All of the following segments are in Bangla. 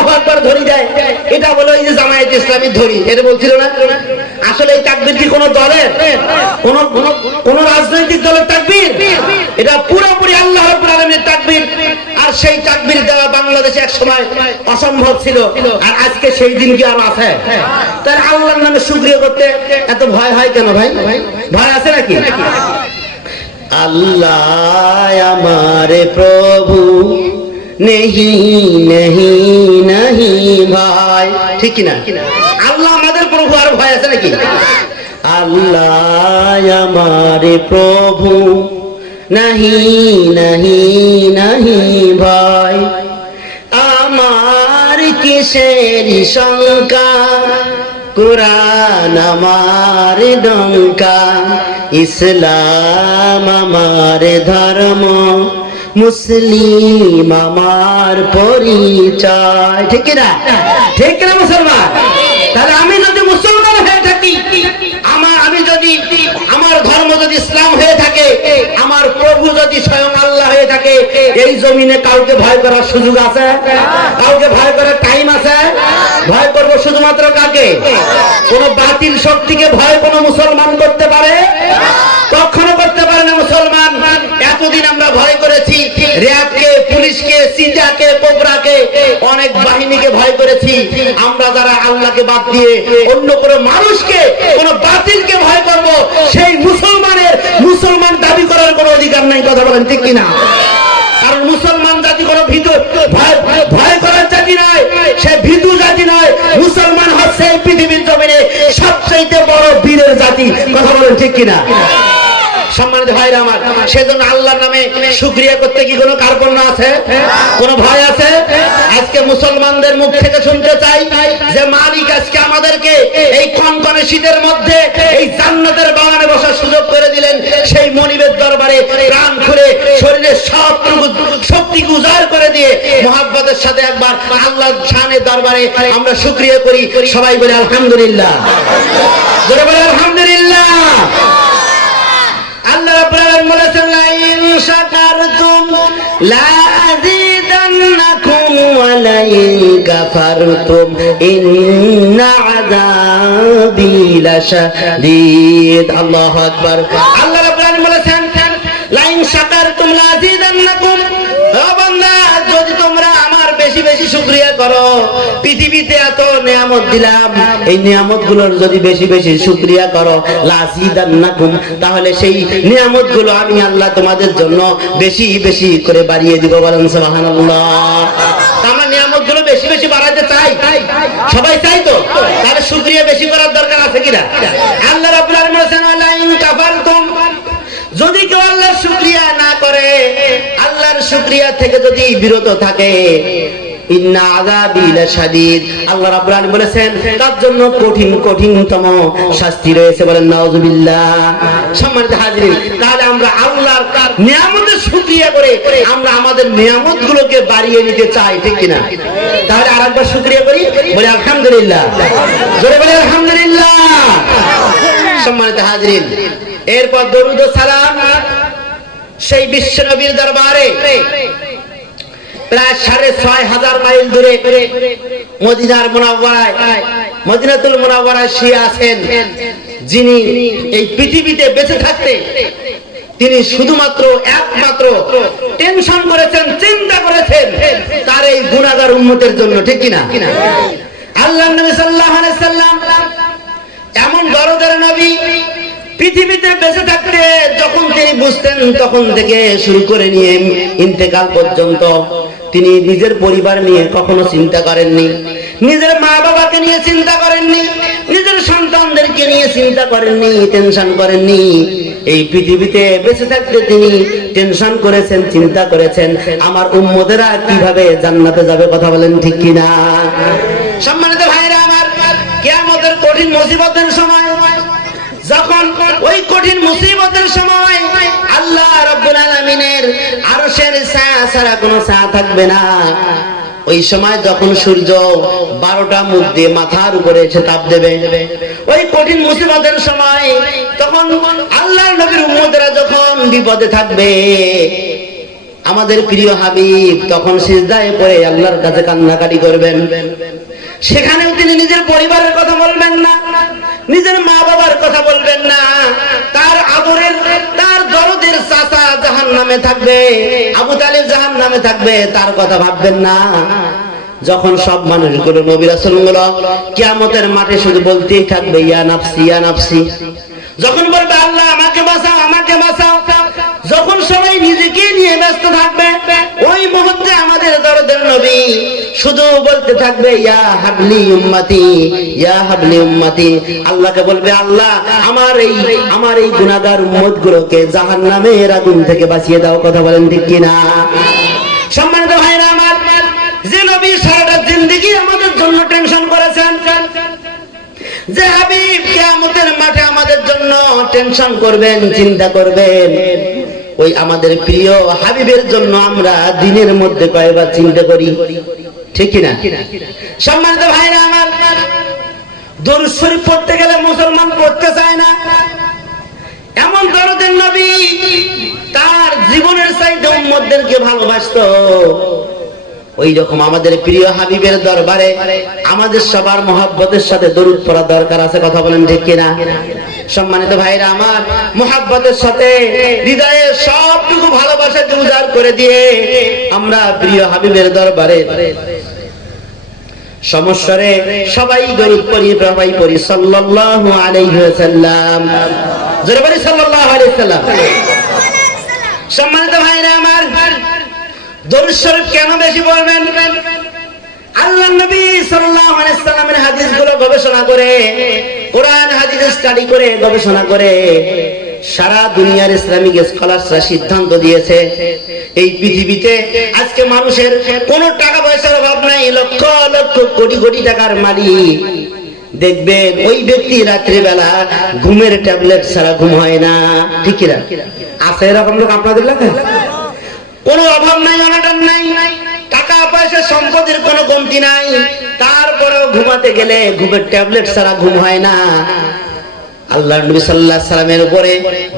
আল্লাহু আকবার ধরি দেয়, এটা বলে এই যে জামায়াত ইসলামী ধরি, এটা বলছিল না? আসলে এই তাকবীর কি কোন দলের, কোন রাজনৈতিক দলের তাকবীর? এটা পুরোপুরি আল্লাহ রাব্বুল আলামিনের তাকবীর। আর সেই তাকবীর দেওয়া বাংলাদেশে এক সময় অসম্ভব ছিল, আর আজকে সেই দিন কি আর আছে? তাই আল্লাহর নামে শুকরিয়া করতে এত ভয় হয় কেন ভাই? ভয় আছে নাকি? আল্লাহ আমারে প্রভু নেহি নেহি নেহি ভাই, ঠিক কি না? আল্লাহ আমাদের প্রভু, আর ভয় আছে নাকি? আল্লাহ আমারে প্রভু নাহি নাহি নাহি ভাই, আমার কিসের শঙ্কা, কুরআন আমার ডঙ্কা, ইসলাম আমার ধর্ম, মুসলিম আমার পরিচয়, ঠিক না? ঠিক না মুসলমান? তাহলে আমি যদি মুসলমান হয়ে থাকি, আমি যদি আমার ধর্ম যদি ইসলাম হয়ে থাকে, আমার প্রভু যদি স্বয়ং আল্লাহ হয়ে থাকে, এই জমিনে কাউকে ভয় করার সুযোগ আছে? কাউকে ভয় করার টাইম আছে? ভয় করবো শুধুমাত্র কাকে? কোন বাতিল শক্তিকে ভয় কোন মুসলমান করতে পারে? কখনো করতে পারে না মুসলমান। এতদিন আমরা ভয় করেছি র্যাবকে, পুলিশকে, সিজাকে, কোবরাকে, অনেক বাহিনীকে ভয় করেছি। আমরা যারা আল্লাহকে বাদ দিয়ে অন্য কোনো মানুষকে, কোন বাতিলকে ভয় করব, সেই মুসলমান দাবি করার কোনো অধিকার নাই। কথা বলেন ঠিক কিনা? কারণ মুসলমান জাতি কোনো ভীতু ভয় করার জাতি নয়, সে ভীতু জাতি নয়। মুসলমান হচ্ছে এই পৃথিবীর জমিনে সবচেয়ে বড় বীরের জাতি। কথা বলেন ঠিক কিনা? সম্মানিত ভাইরা আমার, সেজন্য আল্লাহর নামে শুকরিয়া করতে কি কোনো কার্পণ্য আছে? কোনো ভয় আছে? আজকে মুসলমানদের মুখ থেকে শুনতে চাই যে মালিক আজকে আমাদেরকে এই কনকনে শীতের মধ্যে এই জান্নাতের বাগানে বসার সুযোগ করে দিলেন। সেই মনিবের দরবারে প্রাণ খুলে শরীরের সবটুকু শক্তিকে উজাড় করে দিয়ে মুহাব্বতের সাথে একবার আল্লাহর শানের দরবারে আমরা শুকরিয়া করি। সবাই বলে আলহামদুলিল্লাহ, জোরে বলে আলহামদুলিল্লাহ। আল্লাহ রাব্বুল আলামিন বলেছেন, লা ইন শাকারতুম লা আযীদান্নাকুম ওয়া লা ইন কাফারতুম ইন্না আযাবি লাশাদীদ। আল্লাহু আকবার। আল্লাহ রাব্বুল আলামিন বলেছেন, লা ইন শাকারতুম লা আযীদান্নাকুম, ও বান্দা যদি তোমরা আমার বেশি বেশি শুকরিয়া করো, পৃথিবীতে এত নিয়ামত দিলাম, এই নিয়ামতগুলোর যদি বেশি বেশি শুকরিয়া করো, লাযিদান্নাকুম, তাহলে সেই নিয়ামতগুলো আমি আল্লাহ তোমাদের জন্য বেশি বেশি করে বাড়িয়ে দিব। বলেন সুবহানাল্লাহ। আমরা নিয়ামতগুলো বেশি বেশি বাড়াতে চাই, সবাই চাই তো? তাহলে শুকরিয়া বেশি করার দরকার আছে কিনা? আল্লাহ রাব্বুল আলামিন বলেছেন, ওয়ালা ইন কাফারতুম, যদি কেউ আল্লাহর শুকরিয়া না করে, আল্লাহর শুকরিয়া থেকে যদি বিরত থাকে, ইন্না আযাবি লাশাদীদ, আল্লাহ রাব্বুল আলামিন বলেছেন তার জন্য কঠিনতম শাস্তি রয়েছে। বলেন নাউযুবিল্লাহ। সম্মানিত হাজিরিন, তাহলে আমরা আল্লাহর নিয়ামতের শুকরিয়া করে আমরা আমাদের নিয়ামতগুলোকে বাড়িয়ে নিতে চাই, ঠিক কিনা? তাহলে আরেকবার শুকরিয়া করি, বলি আলহামদুলিল্লাহ, জোরে বলি আলহামদুলিল্লাহ। সম্মানিত হাজিরিন, এরপর দরুদ ও সালাম সেই বিশ্ব নবীর দরবারে প্রায় ৬৫০০ মাইল দূরে মদিনাতুল মুনাওয়ারায় শুয়ে আছেন, যিনি এই পৃথিবীতে বেঁচে থাকতে তিনি শুধুমাত্র একমাত্র টেনশন করেছেন, চিন্তা করেছেন তার এই গুনাহগার উম্মতের জন্য, ঠিক কিনা? আল্লাহর নবী সাল্লাল্লাহু আলাইহি সাল্লাম এমন দরদের নবী, পৃথিবীতে বেঁচে থাকতে যখন তিনি বুঝতেন তখন থেকে শুরু করে নিয়ে ইন্তেকাল পর্যন্ত তিনি নিজের পরিবার নিয়ে কখনো চিন্তা করেননি, নিজের মা বাবাকে নিয়ে চিন্তা করেননি, নিজের সন্তানদেরকে নিয়ে চিন্তা করেননি, টেনশন করেননি। এই পৃথিবীতে বেঁচে থাকতে তিনি টেনশন করেছেন, চিন্তা করেছেন আমার উম্মতেরা কিভাবে জান্নাতে যাবে। কথা বলেন ঠিক কিনা? সম্মানিত ভাইরা আমার, কিয়ামতের কঠিন মুসিবতের সময়, যখন ওই কঠিন মুসিবতের সময় আল্লাহ রাব্বুল আলামিনের আরশের ছায়া ছাড়া কোনো ছায়া থাকবে না, ওই সময় যখন সূর্য 12টা মুখ দিয়ে মাথার উপরে এসে তাপ দেবে, ওই কঠিন মুসিবতের সময় তখন আল্লাহর নবীর উম্মতেরা যখন বিপদে থাকবে, আমাদের প্রিয় হাবিব তখন সিজদায় পড়ে আল্লাহর কাছে কান্নাকাটি করবেন। সেখানেও তিনি নিজের পরিবারের কথা বলবেন না, নিজের মা বাবার কথা বলবেন না, তার আদরের তার দরদের চাচা জাহান্নামে থাকবে, আবু তালিব জাহান্নামে থাকবে, তার কথা ভাববেন না। যখন সব মানুষগুলো নবী রাসূলগুলো কিয়ামতের মাঠে শুধু বলতেই থাকবে ইয়া নাফসি ইয়া নাফসি, যখন বলবে আল্লাহ আমাকে বাঁচাও আমাকে বাঁচাও, যখন সবাই নিজেকে নিয়ে ব্যস্ত থাকবে, ওই মুহূর্তে আমাদের দরদের নবী শুধু বলতে থাকবে ইয়া হাবলি উম্মতি ইয়া হাবলি উম্মতি। আল্লাহকে বলবে আল্লাহ আমার এই গুনাহগার উম্মতগুলোকে জাহান্নামের আগুন থেকে বাঁচিয়ে দাও। কথা বলেন ঠিক কিনা? সম্মানিত ভাইরা আমার, যে নবী সারাটা জিন্দেগি আমাদের জন্য টেনশন করেছেন, যে হাবিব কিয়ামতের মাঠে আমাদের জন্য টেনশন করবেন, চিন্তা করবেন, ওই আমাদের প্রিয় হাবিবের জন্য আমরা দিনের মধ্যে কয়বার চিন্তা করি, ঠিক কিনা? সম্মানিত ভাইরা আমার, দরুদ শরীফ পড়তে গেলে মুসলমান পড়তে চায় না। এমন দরদের নবী তার জীবনের চাইতে উম্মতদেরকে ভালোবাসতো। ওই রকম আমাদের প্রিয় হাবিবের দরবারে আমাদের সবার মহব্বতের সাথে দরুদ পড়া দরকার আছে। কথা বলেন ঠিক কিনা? সম্মানিত ভাইরা আমার, মহব্বতের সাথে হৃদয়ের সবটুকু ভালোবাসা উজাড় করে দিয়ে আমরা প্রিয় হাবিবের দরবারে সমস্যারে সবাই দরুদ পড়ি, সবাই পড়ি সাল্লাল্লাহু আলাইহি ওয়াসাল্লাম। জোরে বলি সাল্লাল্লাহু আলাইহি ওয়াসাল্লাম। সম্মানিত ভাইরা আমার, দরুদ শরীফ কেন বেশি পড়বেন? আল্লাহর নবী সাল্লাল্লাহু আলাইহি ওয়াসাল্লামের হাদিসগুলো গবেষণা করে, কোরআন হাদিস স্টাডি করে গবেষণা করে সারা দুনিয়ার ইসলামিক স্কলাররা সিদ্ধান্ত দিয়েছে এই পৃথিবীতে আজকে মানুষের কোনো টাকা পয়সার অভাব নাই, লক্ষ লক্ষ কোটি কোটি টাকার মালিক, দেখবেন ওই ব্যক্তি রাত্রিবেলা ঘুমের ট্যাবলেট ছাড়া ঘুম হয় না। ঠিক কিনা? আছে এরকম লোক আপনাদের এলাকায়? কোনো অভাব নাই, অনাটন নাই, টাকা পয়সা সম্পদের কোনো কমতি নাই, তারপরেও ঘুমাতে গেলে ঘুমের ট্যাবলেট ছাড়া ঘুম হয় না। আল্লাহর নবী সাল্লাল্লাহু আলাইহি সাল্লামের উপরে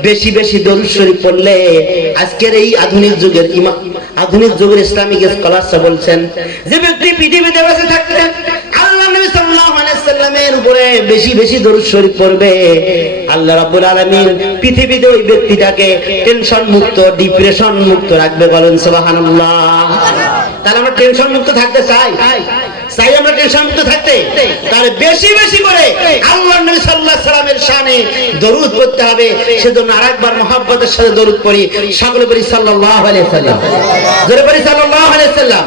বেশি বেশি দরুদ শরীফ পড়লে আজকের এই আধুনিক যুগের ইসলামিক স্কলাররা বলছেন যে ব্যক্তি পৃথিবীতে বেঁচে থাকতে আল্লাহর নবী সাল্লাল্লাহু আলাইহি সাল্লামের উপরে বেশি বেশি দরুদ শরীফ পড়বে, আল্লাহ রাব্বুল আলামিন পৃথিবীতে ওই ব্যক্তিটাকে টেনশন মুক্ত, ডিপ্রেশন মুক্ত রাখবে। বলেন সুবহানাল্লাহ। তাহলে আমরা টেনশন মুক্ত থাকতে চাই, আমরা টেনশন মুক্ত থাকতে, তাহলে বেশি বেশি করে আল্লাহর নবী সাল্লাল্লাহু আলাইহি সাল্লামের শানে দরুদ পড়তে হবে। সেজন্য আরেকবার মহব্বতের সাথে দরুদ পড়ি, সকলে পড়ি সাল্লাল্লাহু আলাইহি সাল্লাম। জোরে পড়ি সাল্লাল্লাহু আলাইহি সাল্লাম।